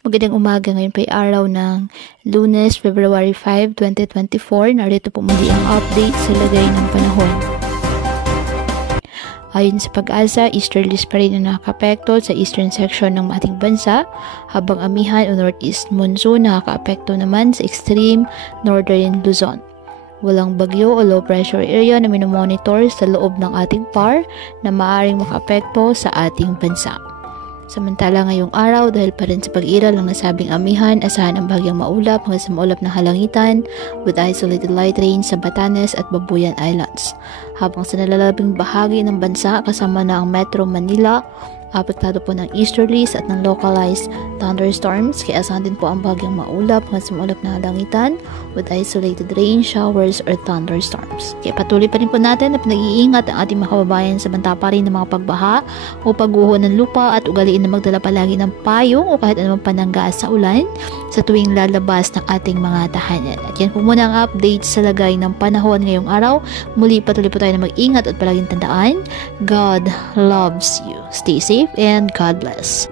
Magandang umaga, ngayon pa araw ng Lunes, February 5, 2024. Narito po muli ang update sa lagay ng panahon. Ayon sa Pag-asa, easterlies pa rin ang nakakaapekto sa eastern section ng ating bansa, habang amihan o northeast monsoon nakakaapekto naman sa extreme northern Luzon. Walang bagyo o low pressure area na minomonitor sa loob ng ating PAR na maaaring makaapekto sa ating bansa. Samantala ngayong araw, dahil pa rin sa pag-iral ng nasabing amihan, asahan ang bagyang maulap hanggang sa maulap na halangitan with isolated light rain sa Batanes at Babuyan Islands. Habang sa nalalabing bahagi ng bansa kasama na ang Metro Manila, apektado po ng easterlies at ng localized thunderstorms, kaya asahan din po ang bagyang maulap hanggang sa maulap na halangitan with isolated rain, showers, or thunderstorms. Kaya patuloy pa rin po natin na pinag-iingat ang ating mga kababayan sa banta pa rin ng mga pagbaha o pagguho ng lupa at ugaliin na magdala palagi ng payong o kahit anumang panangga sa ulan sa tuwing lalabas ng ating mga tahanan. At yan po muna ang update sa lagay ng panahon ngayong araw. Muli patuloy po tayo na mag-ingat at palaging tandaan, God loves you. Stay safe and God bless.